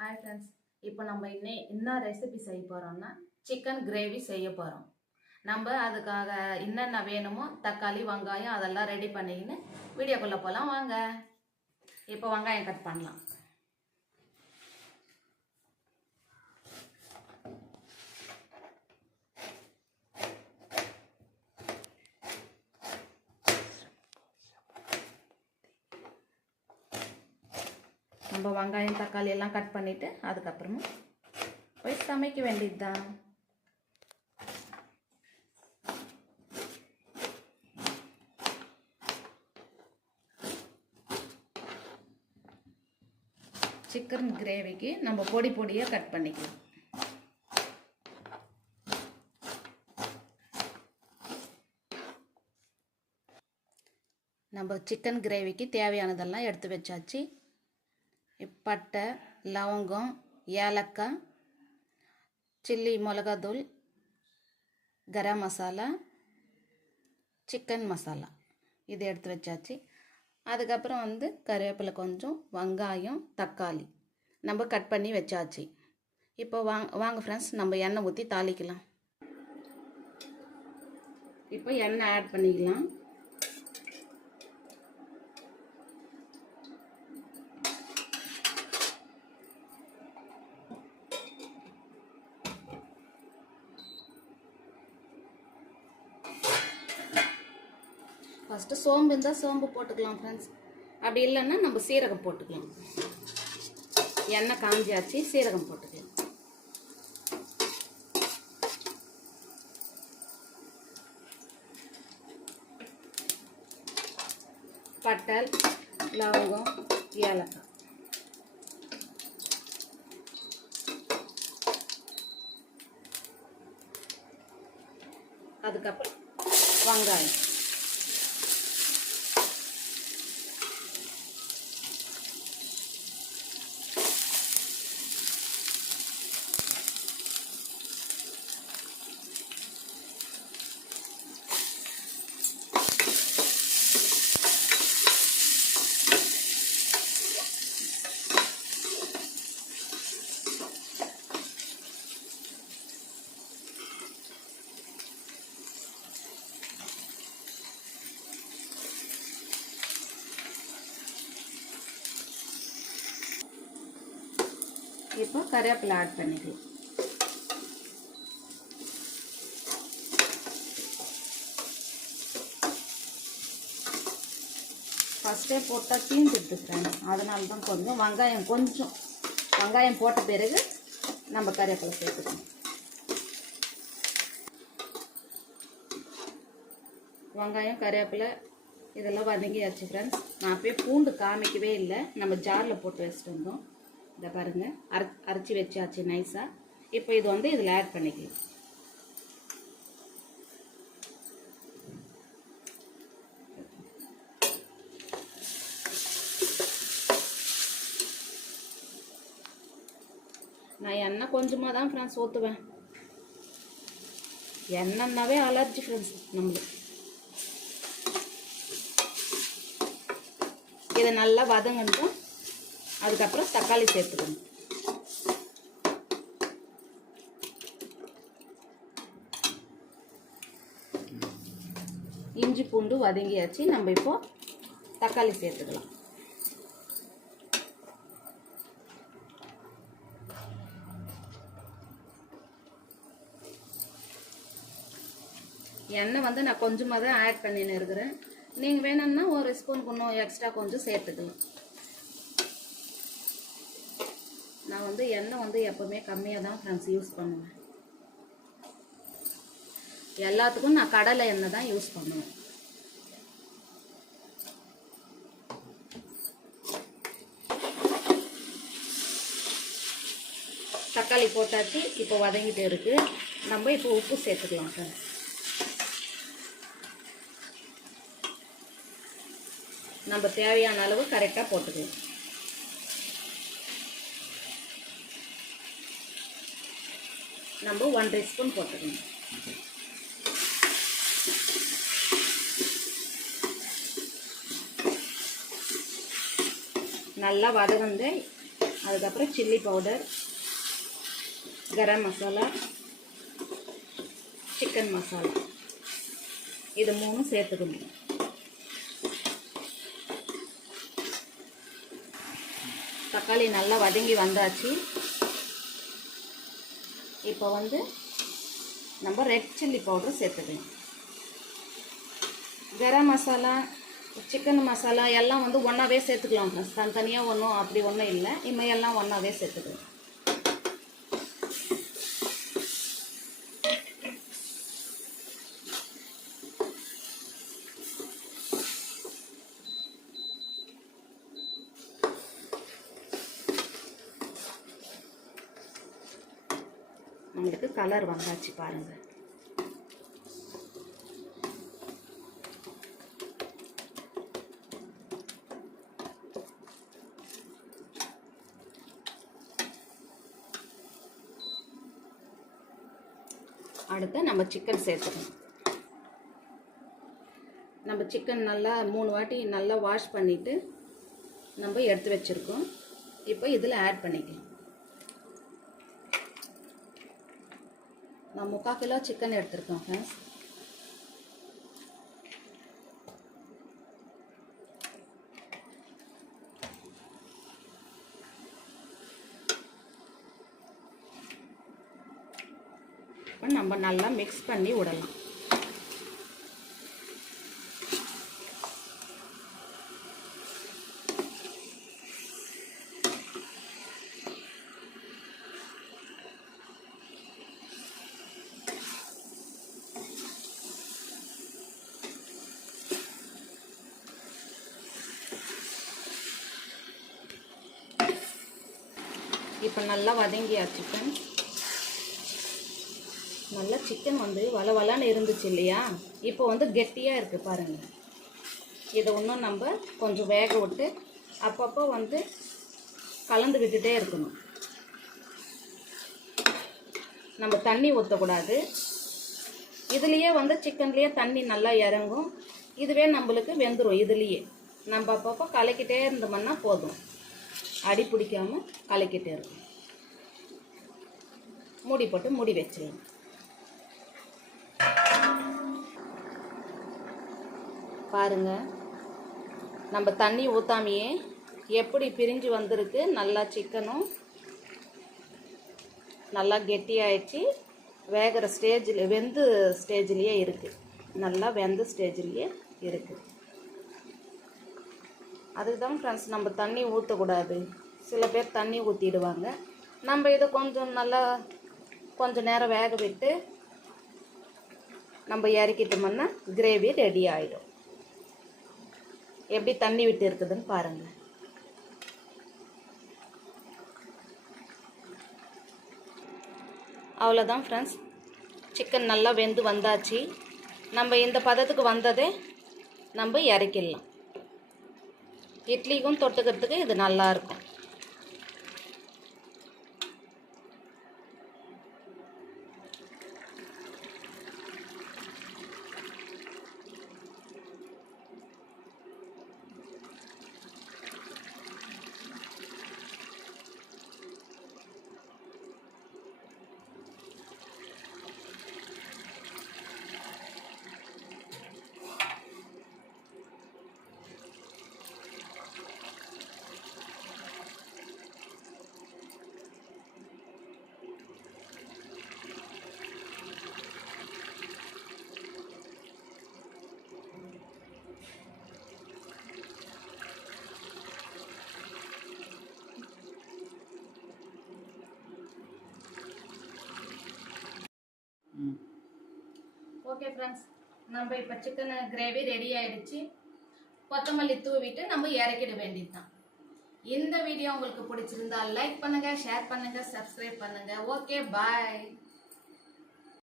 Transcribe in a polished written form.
Hi friends, இப்போ நம்ம என்ன ரெசிபி செய்ய போகிறோம்னா சிக்கன் கிரேவி செய்ய போகிறோம். நம்ம அதுக்காக என்னென்ன வேணுமோ தக்காளி வெங்காயம் அதெல்லாம் ரெடி பண்ணிக்கின்னு வீடியோக்குள்ளே போகலாம் வாங்க. இப்போ வெங்காயம் கட் பண்ணலாம். நம்ம வெங்காயம் தக்காளி எல்லாம் கட் பண்ணிவிட்டு அதுக்கப்புறமா போய் சமைக்க வேண்டியது தான். சிக்கன் கிரேவிக்கு நம்ம பொடி பொடியாக கட் பண்ணிக்கலாம். நம்ம சிக்கன் கிரேவிக்கு தேவையானதெல்லாம் எடுத்து வச்சாச்சு. பட்டை, லவங்கம், ஏலக்காய், சில்லி மிளகாத்தூள், கரம் மசாலா, சிக்கன் மசாலா இது எடுத்து வச்சாச்சு. அதுக்கப்புறம் கருவேப்பிலை கொஞ்சம், வெங்காயம், தக்காளி நம்ம கட் பண்ணி வச்சாச்சு. இப்போ வாங்க ஃப்ரெண்ட்ஸ், நம்ம எண்ணெய் ஊற்றி தாளிக்கலாம். இப்போ எண்ணெய் ஆட் பண்ணிக்கலாம். ஃபஸ்ட்டு சோம்பு இருந்தால் சோம்பு போட்டுக்கலாம் ஃப்ரெண்ட்ஸ், அப்படி இல்லைன்னா நம்ம சீரகம் போட்டுக்கலாம். எண்ணெய் காஞ்சியாச்சு, சீரகம் போட்டுக்கலாம். பட்டை, லவங்கம், ஏலக்காய், அதுக்கப்புறம் வெங்காயம். இப்போ கருவேப்பிலை ஆட் பண்ணிக்கலாம். ஃபஸ்ட்டே போட்டால் தீந்துடுது ஃப்ரெண்ட்ஸ், அதனால தான் கொஞ்சம் வெங்காயம் போட்ட பிறகு நம்ம கருவேப்பிலை சேர்த்துக்கணும். வெங்காயம் கருவேப்பிலை இதெல்லாம் வதங்கியாச்சு ஃப்ரெண்ட்ஸ். நான் அப்பயே பூண்டு காமிக்கவே இல்லை, நம்ம ஜாரில் போட்டு வச்சுட்டு வந்தோம். இதை பாருங்கள், அரைச்சி வச்சாச்சு நைஸாக. இப்போ இது இதில் ஆட் பண்ணிக்கலாம். நான் எண்ணெய் கொஞ்சமாக தான் ஃப்ரெண்ட்ஸ் ஊற்றுவேன். எண்ணெய்னாவே அலர்ஜி ஃப்ரெண்ட்ஸ் நம்மளுக்கு. இதை நல்லா வதங்கட்டும். அதுக்கப்புறம் தக்காளி சேர்த்துக்கணும். இஞ்சி பூண்டு வதங்கியாச்சு, நம்ம இப்போ தக்காளி சேர்த்துக்கலாம். எண்ணெய் நான் கொஞ்சமாக தான் ஆட் பண்ணின்னு இருக்கிறேன். நீங்கள் வேணும்னா ஒரு ஸ்பூன் இன்னும் எக்ஸ்ட்ரா கொஞ்சம் சேர்த்துக்கலாம். நான் எண்ணெய் எப்போவுமே கம்மியாக தான் ஃப்ரெண்ட்ஸ் யூஸ் பண்ணுவேன். எல்லாத்துக்கும் நான் கடலை எண்ணெய் தான் யூஸ் பண்ணுவேன். தக்காளி போட்டாச்சு, இப்போ வதங்கிட்டு இருக்கு. நம்ம இப்போ உப்பு சேர்த்துக்கலாம் ஃப்ரெண்ட்ஸ். நம்ம தேவையான அளவு கரெக்டாக போட்டுக்கலாம். நம்ம 1 டீஸ்பூன் போட்டுக்கணும். நல்லா வதங்க அதுக்கப்புறம் chilli powder, garam masala, chicken masala, இது 3 சேர்த்துக்கணும். தக்காளி நல்லா வதங்கி வந்தாச்சு. இப்போ வந்து நம்ம ரெட் சில்லி பவுடர் சேர்த்துக்கலாம். கரம் மசாலா, சிக்கன் மசாலா எல்லாம் வந்து ஒன்றாவே சேர்த்துக்கலாம் ஃப்ரெண்ட்ஸ். தனித்தனியாக ஒன்றும் அப்படி ஒன்றும் இல்லை, இம்மையெல்லாம் ஒன்றாவே சேர்த்துக்கலாம். நம்மளுக்கு கலர் வந்தாச்சு பாருங்கள். அடுத்து நம்ம சிக்கன் சேர்த்துக்கணும். நம்ம சிக்கன் நல்லா 3 வாட்டி நல்லா வாஷ் பண்ணிவிட்டு நம்ம எடுத்து வச்சுருக்கோம். இப்போ இதில் ஆட் பண்ணிக்கலாம். நான் 3/4 கிலோ சிக்கன் எடுத்துருக்கேன் ஃப்ரெண்ட்ஸ். இப்போ நம்ம நல்லா மிக்ஸ் பண்ணி விடலாம். இப்போ நல்லா வதங்கியாச்சு ஃப்ரெண்ட்ஸ். நல்லா சிக்கன் வந்து வளவளன்னு இருந்துச்சு இல்லையா, இப்போ வந்து கெட்டியாக இருக்குது பாருங்கள். இதை இன்னும் நம்ம கொஞ்சம் வேக விட்டு அப்பப்போ வந்து கலந்து விட்டுட்டே இருக்கணும். நம்ம தண்ணி ஊற்றக்கூடாது. இதுலேயே வந்து சிக்கன்லேயே தண்ணி நல்லா இறங்கும். இதுவே நம்மளுக்கு வெந்துடும். இதுலேயே நம்ம அப்பப்போ கலக்கிட்டே இருந்தோம்னா போதும், அடி பிடிக்காமல் கலக்கிட்டே இருக்கும். மூடி போட்டு மூடி வச்சிடலாம். பாருங்க, நம்ம தண்ணி ஊற்றாமையே எப்படி பிரிஞ்சு வந்திருக்கு. நல்லா சிக்கனும் நல்லா கெட்டியாயிடுச்சு. வேகிற ஸ்டேஜில் வெந்து ஸ்டேஜ்லேயே இருக்குது. நல்லா வெந்த ஸ்டேஜ்லேயே இருக்குது. அதுக்கு தான் ஃப்ரெண்ட்ஸ் நம்ம தண்ணி ஊற்றக்கூடாது. சில பேர் தண்ணி ஊற்றிடுவாங்க. நம்ம இதை கொஞ்சம் நல்லா கொஞ்சம் நேரம் வேக விட்டு நம்ம இறக்கிட்டோம்னா கிரேவி ரெடி ஆகிடும். எப்படி தண்ணி விட்டு இருக்குதுன்னு பாருங்கள். அவ்வளோதான் ஃப்ரெண்ட்ஸ், சிக்கன் நல்லா வெந்து வந்தாச்சு. நம்ம இந்த பதத்துக்கு வந்ததே நம்ம இறக்கிடலாம். இட்லிக்கும் தொட்டுக்கிறதுக்கு இது நல்லாயிருக்கும். ஓகே ஃப்ரெண்ட்ஸ், நம்ம இப்போ சிக்கன் கிரேவி ரெடி ஆயிடுச்சு. கொத்தமல்லி தூவிட்டு நம்ம இறக்கிட வேண்டியது தான். இந்த வீடியோ உங்களுக்கு பிடிச்சிருந்தா லைக் பண்ணுங்க, ஷேர் பண்ணுங்க, சப்ஸ்கிரைப் பண்ணுங்க. ஓகே, பாய்.